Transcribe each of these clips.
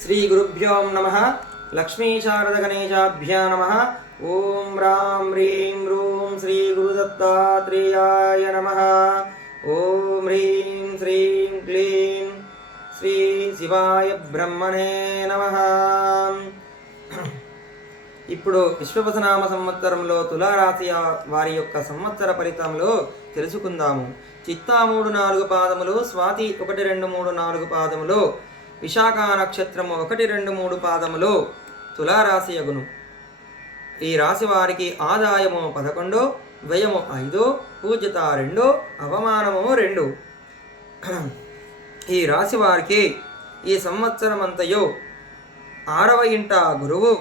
శ్రీ గురుభ్యో నమః. లక్ష్మీ శారద గణేశాభ్యా నమః. ఓం రాం హ్రీం రూం శ్రీ గురుదత్తాత్రేయాయ నమః. ఓం హ్రీం శ్రీం క్లీం శ్రీ శివాయ బ్రహ్మణే నమః. ఇప్పుడు విశ్వవసనామ సంవత్సరంలో తులారాశి వారి యొక్క సంవత్సర ఫలితంలో తెలుసుకుందాము. చిత్తా 3-4 పాదములు, స్వాతి 1-2-3-4 పాదములు, విశాఖ నక్షత్రము 1-2-3 పాదములు తులారాశి అగును. ఈ రాశి వారికి ఆదాయము 11, వ్యయము 5, పూజ్యత 2, అవమానము 2. ఈ రాశి వారికి ఈ సంవత్సరం అంతయు 6వ ఇంట గురువు,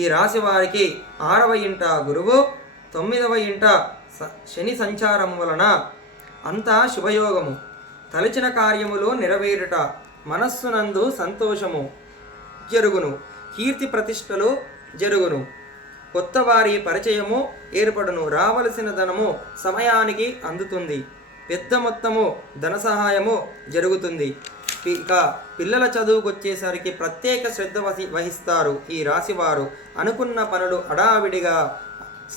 ఈ రాశి వారికి 6వ ఇంట గురువు, 9వ ఇంట శని సంచారం వలన అంతా శుభయోగము. తలచిన కార్యములు నెరవేరుట, మనస్సునందు సంతోషము జరుగును, కీర్తి ప్రతిష్టలు జరుగును, కొత్త వారి పరిచయము ఏర్పడును, రావలసిన ధనము సమయానికి అందుతుంది, పెద్ద మొత్తము ధన సహాయము జరుగుతుంది. ఇక పిల్లల చదువుకొచ్చేసరికి ప్రత్యేక శ్రద్ధ వహిస్తారు. ఈ రాశివారు అనుకున్న పనులు హడావిడిగా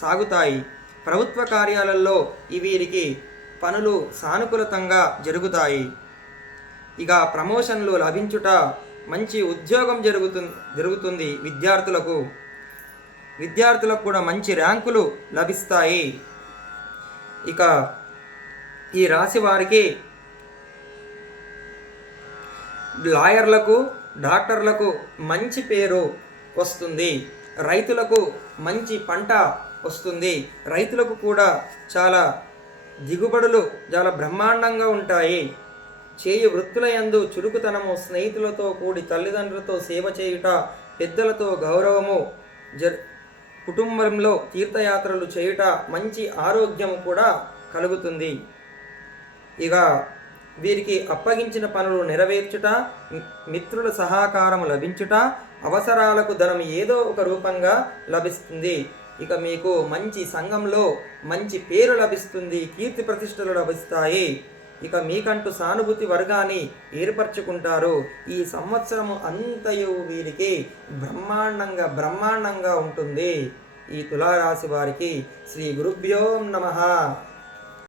సాగుతాయి. ప్రభుత్వ కార్యాలయాల్లో వీరికి పనులు సానుకూలతంగా జరుగుతాయి. ఇక ప్రమోషన్లు లభించుట, మంచి ఉద్యోగం జరుగుతుంది. విద్యార్థులకు కూడా మంచి ర్యాంకులు లభిస్తాయి. ఇక ఈ రాశి వారికి లాయర్లకు, డాక్టర్లకు మంచి పేరు వస్తుంది. రైతులకు మంచి పంట వస్తుంది. రైతులకు కూడా చాలా దిగుబడులు చాలా బ్రహ్మాండంగా ఉంటాయి. చేయు వృత్తుల యందు చురుకుతనము, స్నేహితులతో కూడి తల్లిదండ్రులతో సేవ చేయుట, పెద్దలతో గౌరవము, కుటుంబంలో తీర్థయాత్రలు చేయుట, మంచి ఆరోగ్యం కూడా కలుగుతుంది. ఇక వీరికి అప్పగించిన పనులు నెరవేర్చుట, మిత్రుల సహకారము లభించుట, అవసరాలకు ధనం ఏదో ఒక రూపంగా లభిస్తుంది. ఇక మీకు మంచి సంఘంలో మంచి పేరు లభిస్తుంది, కీర్తి ప్రతిష్టలు లభిస్తాయి. ఇక మీకంటూ సానుభూతి వర్గాన్ని ఏర్పరచుకుంటారు. ఈ సంవత్సరము అంతయు వీరికి బ్రహ్మాండంగా ఉంటుంది. ఈ తులారాశి వారికి శ్రీ గురుభ్యో నమః.